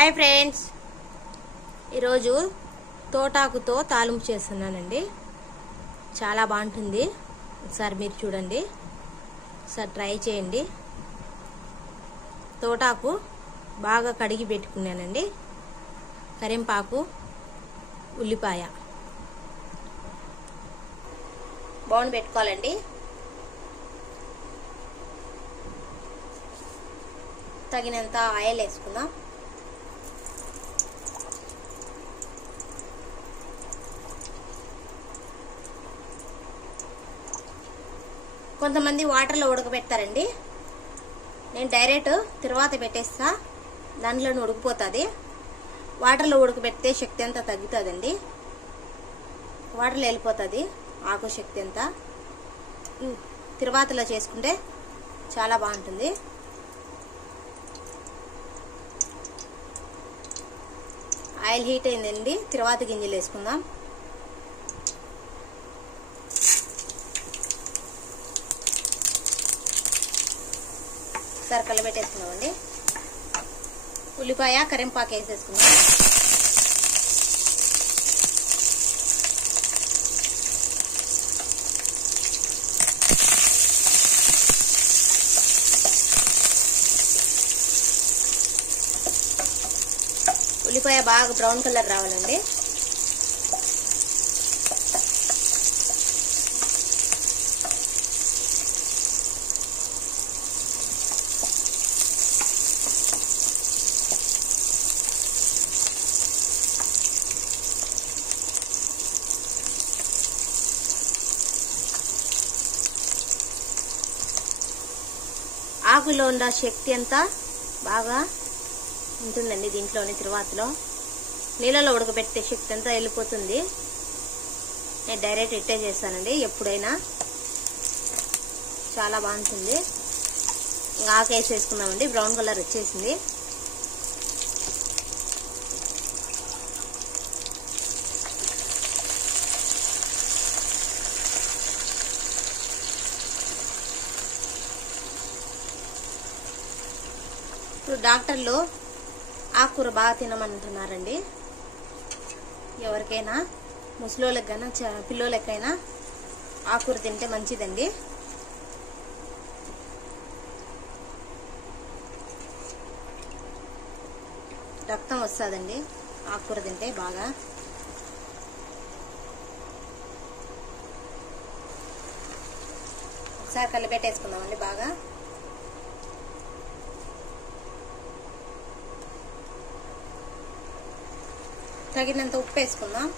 Hi friends, ఈరోజు తోటాకుతో తాలింపు చేస్తున్నానండి. చాలా బాగుంటుంది. ఒకసారి మీరు చూడండి, ఒకసారి ట్రై చేయండి. తోటాకు బాగా కడిగి పెట్టుకున్నానండి. కరింపాకు, ఉల్లిపాయ బాగుండి పెట్టుకోవాలండి. తగినంత ఆయిల్ వేసుకుందాం. కొంతమంది వాటర్లో ఉడకబెడతారండి. నేను డైరెక్ట్ తర్వాత పెట్టేస్తా, దాంట్లోనే ఉడికిపోతుంది. వాటర్లో ఉడకబెడితే శక్తి అంతా తగ్గుతుందండి. వాటర్లో వెళ్ళిపోతుంది ఆకు శక్తి అంతా. తిరువాతలో చేసుకుంటే చాలా బాగుంటుంది. ఆయిల్ హీట్ అయిందండి. తిరువాత గింజలు వేసుకుందాం. ఒకసారి కలబెట్టేసుకుందామండి. ఉల్లిపాయ, కరింపాకు వేసేసుకుందాం. ఉల్లిపాయ బాగా బ్రౌన్ కలర్ రావాలండి. ఆకులో ఉన్న శక్తి అంతా బాగా ఉంటుందండి దీంట్లోని. తిరువాతలో నీళ్ళలో ఉడకబెట్టే శక్తి అంతా వెళ్ళిపోతుంది. నేను డైరెక్ట్ ఇట్టే చేస్తానండి. ఎప్పుడైనా చాలా బాగుంటుంది. ఇంకా ఆకు వేసేసుకున్నామండి. బ్రౌన్ కలర్ వచ్చేసింది. ఇప్పుడు డాక్టర్లు ఆకుకూర బాగా తినమంటున్నారండి. ఎవరికైనా, ముసలోళ్ళకైనా పిల్లోళ్ళకైనా ఆకుకూర తింటే మంచిదండి. రక్తం వస్తుందండి ఆకుకూర తింటే బాగా. ఒకసారి కలిపెట్టేసుకుందామండి బాగా. తగినంత ఉప్పు వేసుకుందాం.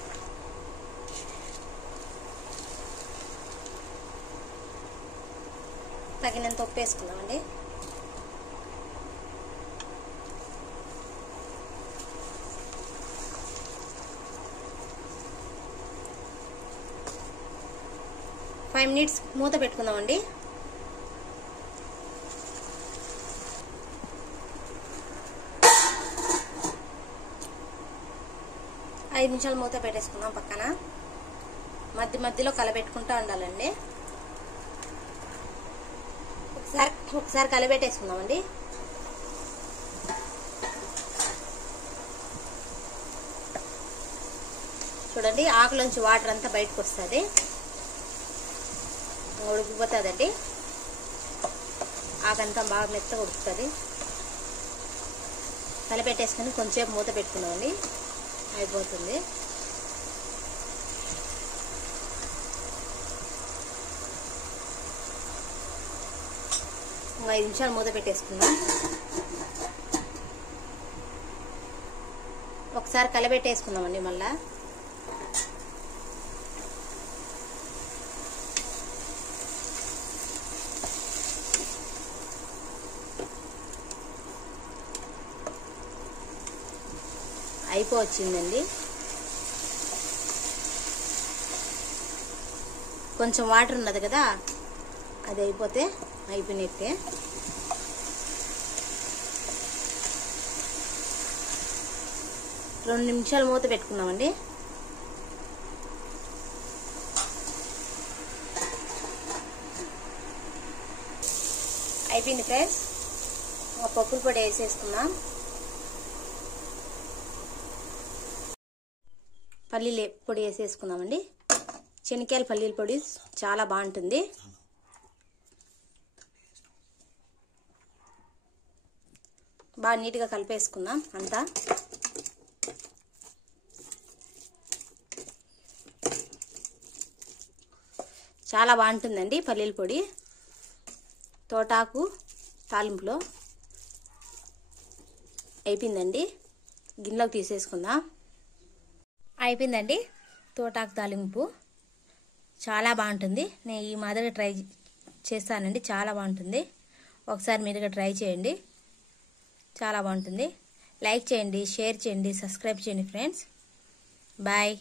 తగినంత ఉప్పు వేసుకుందామండి. ఫైవ్ మినిట్స్ మూత పెట్టుకుందామండి. ఐదు నిమిషాలు మూత పెట్టేసుకుందాం పక్కన. మధ్యలో కలబెట్టుకుంటూ ఉండాలండి. ఒకసారి కలబెట్టేసుకుందామండి. చూడండి, ఆకులోంచి వాటర్ అంతా బయటకు వస్తుంది. ఉడికిపోతుందండి. ఆకంతా బాగా మెత్తగా ఉడుకుతుంది. కలబెట్టేసుకొని కొంచెంసేపు మూత పెట్టుకుందామండి. అయిపోతుంది. ఇంకా 5 నిమిషాలు మూత పెట్టేసుకుందాం. ఒకసారి కలబెట్టేసుకుందామండి మళ్ళా. అయిపోవచ్చిందండి. కొంచెం వాటర్ ఉన్నది కదా, అది అయిపోతే అయిపోయినట్టే. రెండు నిమిషాలు మూత పెట్టుకున్నామండి. అయిపోయింది ఫ్రెండ్స్. పప్పుల పొడి వేసేసుకుందాం. పల్లీల పొడి వేసేసుకుందామండి. శనక్కాయల పల్లీల పొడి చాలా బాగుంటుంది. బాగా నీట్గా కలిపేసుకుందాం అంతా. చాలా బాగుంటుందండి పల్లీల పొడి తోటాకు తాలింపులో. అయిపోయిందండి, గిన్నెలోకి తీసేసుకుందాం. అయిపోయిందండి తోటాకు తాలింపు. చాలా బాగుంటుంది. నేను ఈ మాదిరి ట్రై చేస్తానండి, చాలా బాగుంటుంది. ఒకసారి మీరుగా ట్రై చేయండి, చాలా బాగుంటుంది. లైక్ చేయండి, షేర్ చేయండి, సబ్స్క్రైబ్ చేయండి ఫ్రెండ్స్. బాయ్.